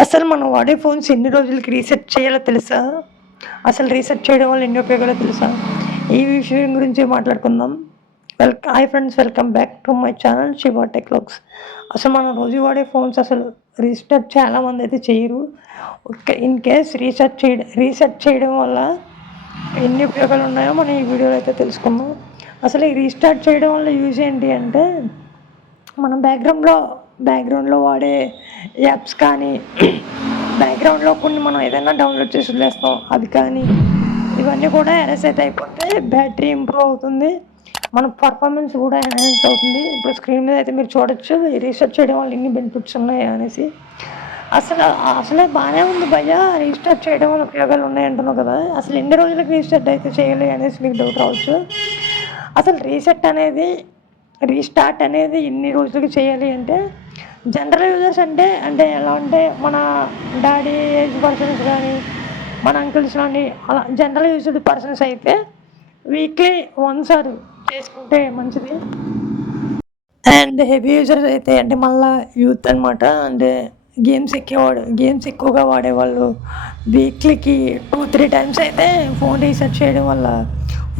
అసలు మనం వాడే ఫోన్స్ ఎన్ని రోజులకి రీసెట్ చేయాలో తెలుసా? అసలు రీసెట్ చేయడం వల్ల ఎన్ని ఉపయోగాలు తెలుసా? ఈ విషయం గురించి మాట్లాడుకుందాం. Welcome hi friends welcome back to my channel Shiva techlogs అసలు మనం రోజు వాడే ఫోన్స్ అసలు రీస్టార్ట్ చాలామంది అయితే చేయరు. ఇన్ కేస్ రీసెట్ చేయడం రీసెట్ చేయడం వల్ల ఎన్ని ఉపయోగాలు ఉన్నాయో మనం ఈ వీడియోలో అయితే తెలుసుకుందాం. అసలు ఈ రీస్టార్ట్ చేయడం వల్ల యూజ్ ఏంటి అంటే మనం బ్యాక్గ్రౌండ్లో బ్యాక్గ్రౌండ్లో వాడే యాప్స్ కానీ బ్యాక్గ్రౌండ్లో కొన్ని మనం ఏదైనా డౌన్లోడ్ చేసి వదిలేస్తాం. అది కానీ ఇవన్నీ కూడా ఎరేస్ అయితే అయిపోతే బ్యాటరీ ఇంప్రూవ్ అవుతుంది. మన పర్ఫార్మెన్స్ కూడా ఎన్హాన్స్ అవుతుంది. ఇప్పుడు స్క్రీన్ మీద అయితే మీరు చూడొచ్చు. రీసెర్చ్ చేయడం వల్ల ఇన్ని బెనిఫిట్స్ ఉన్నాయి అనేసి. అసలు అసలే బాగానే ఉంది భయ్య. రీస్టార్ట్ చేయడం వల్ల ఉపయోగాలు ఉన్నాయి అంటున్నావు కదా. అసలు ఎన్ని రోజులకు రీస్టార్ట్ అయితే చేయాలి అనేసి మీకు డౌట్ రావచ్చు. అసలు రీసెట్ అనేది రీస్టార్ట్ అనేది ఎన్ని రోజులకి చేయాలి అంటే జనరల్ యూజర్స్ అంటే అంటే ఎలా అంటే మన డాడీ ఏజ్ పర్సన్స్ కానీ మన అంకిల్స్ కానీ అలా జనరల్ యూజ్డ్ పర్సన్స్ అయితే వీక్లీ వన్స్ ఆర్ చేసుకుంటే మంచిది. అండ్ హెవీ యూజర్స్ అయితే అంటే మళ్ళీ యూత్ అనమాట అంటే గేమ్స్ ఎక్కేవాడు గేమ్స్ ఎక్కువగా వాడేవాళ్ళు వీక్లీకి టూ త్రీ టైమ్స్ అయితే ఫోన్ రీసెర్చ్ చేయడం వల్ల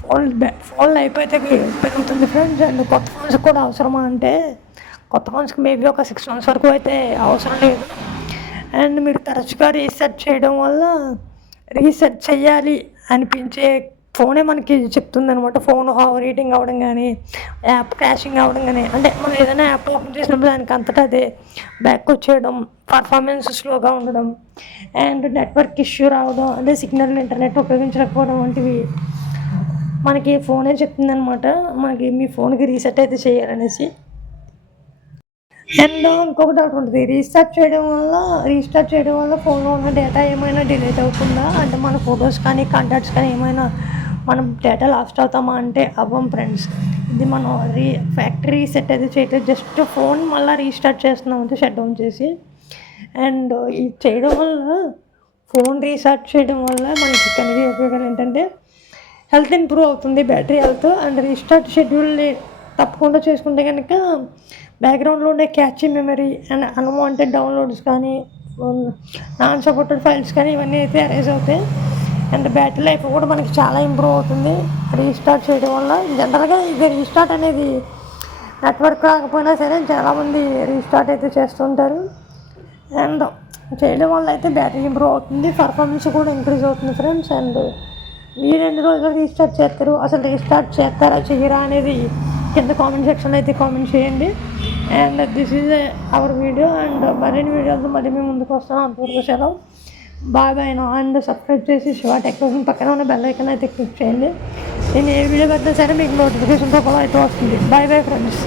ఫోన్ ఫోన్ లైఫ్ అయితే పెరుగుతుంది ఫ్రెండ్స్ అండ్ కొత్త ఫోన్స్ కూడా అవసరమా అంటే కొత్త ఫోన్స్కి మేబీ ఒక సిక్స్ మంత్స్ వరకు అయితే అవసరం లేదు. అండ్ మీరు తరచుగా రీసెర్చ్ చేయడం వల్ల రీసెర్చ్ చేయాలి అనిపించే ఫోనే మనకి చెప్తుంది అనమాట ఫోన్ ఓవర్ హీటింగ్ అవ్వడం కానీ యాప్ క్రాషింగ్ అవ్వడం కానీ అంటే మనం ఏదైనా యాప్ ఓపెన్ చేసినప్పుడు దానికి అంతటా అదే బ్యాక్ వచ్చేయడం పర్ఫార్మెన్స్ స్లోగా ఉండడం అండ్ నెట్వర్క్ ఇష్యూ రావడం అంటే సిగ్నల్ ఇంటర్నెట్ ఉపయోగించకపోవడం వంటివి మనకి ఫోనే చెప్తుంది అనమాట మనకి మీ ఫోన్కి రీసెట్ అయితే చేయాలనేసి. అండ్ ఇంకొక డౌట్ ఉంటుంది. రీస్టార్ట్ చేయడం వల్ల రీస్టార్ట్ చేయడం వల్ల ఫోన్లో ఉన్న డేటా ఏమైనా డిలీట్ అవుతుందా అంటే మన ఫొటోస్ కానీ కాంటాక్ట్స్ కానీ ఏమైనా మనం డేటా లాస్ట్ అవుతామా అంటే అవ్వం ఫ్రెండ్స్ ఇది మనం రీ ఫ్యాక్టరీ రీసెట్ అయితే చేయట్లేదు జస్ట్ ఫోన్ మళ్ళీ రీస్టార్ట్ చేస్తున్నాం అంటే షట్ డౌన్ చేసి. అండ్ ఇది చేయడం వల్ల ఫోన్ రీస్టార్ట్ చేయడం వల్ల మనకి కలిగే ఉపయోగాలు ఏంటంటే హెల్త్ ఇంప్రూవ్ అవుతుంది బ్యాటరీ హెల్త్ అండ్ రీస్టార్ట్ షెడ్యూల్ని తప్పకుండా చేసుకుంటే కనుక బ్యాక్గ్రౌండ్లో ఉండే cache memory and unwanted downloads కానీ నాన్ సపోర్టెడ్ ఫైల్స్ కానీ ఇవన్నీ అయితే అరేజ్ అవుతాయి. అండ్ బ్యాటరీ లైఫ్ కూడా మనకి చాలా ఇంప్రూవ్ అవుతుంది. రీస్టార్ట్ చేయడం వల్ల జనరల్గా ఇది రీస్టార్ట్ అనేది నెట్వర్క్ రాకపోయినా సరే చాలామంది రీస్టార్ట్ అయితే చేస్తుంటారు. అండ్ చేయడం వల్ల అయితే బ్యాటరీ ఇంప్రూవ్ అవుతుంది. పర్ఫార్మెన్స్ కూడా ఇంక్రీజ్ అవుతుంది ఫ్రెండ్స్ అండ్ మీరు ఎన్ని రోజులు రీస్టార్ట్ చేస్తారు. అసలు రీస్టార్ట్ చేస్తారా చెయ్యరా అనేది కింద కామెంట్ సెక్షన్ అయితే కామెంట్ చేయండి. And this is our video and మరిన్ని వీడియోస్ మళ్ళీ మేము ముందుకు వస్తాం అంతవరకు సెలవు. బాయ్ బాయ్ నా అండ్ సబ్స్క్రైబ్ చేసి శివ టెక్నాలజీ పక్కన ఉన్న బెల్ ఐకన్ అయితే క్లిక్ చేయండి. నేను ఏ వీడియో పెట్టినా సరే మీకు నోటిఫికేషన్తో కూడా అయితే వస్తుంది. Bye bye friends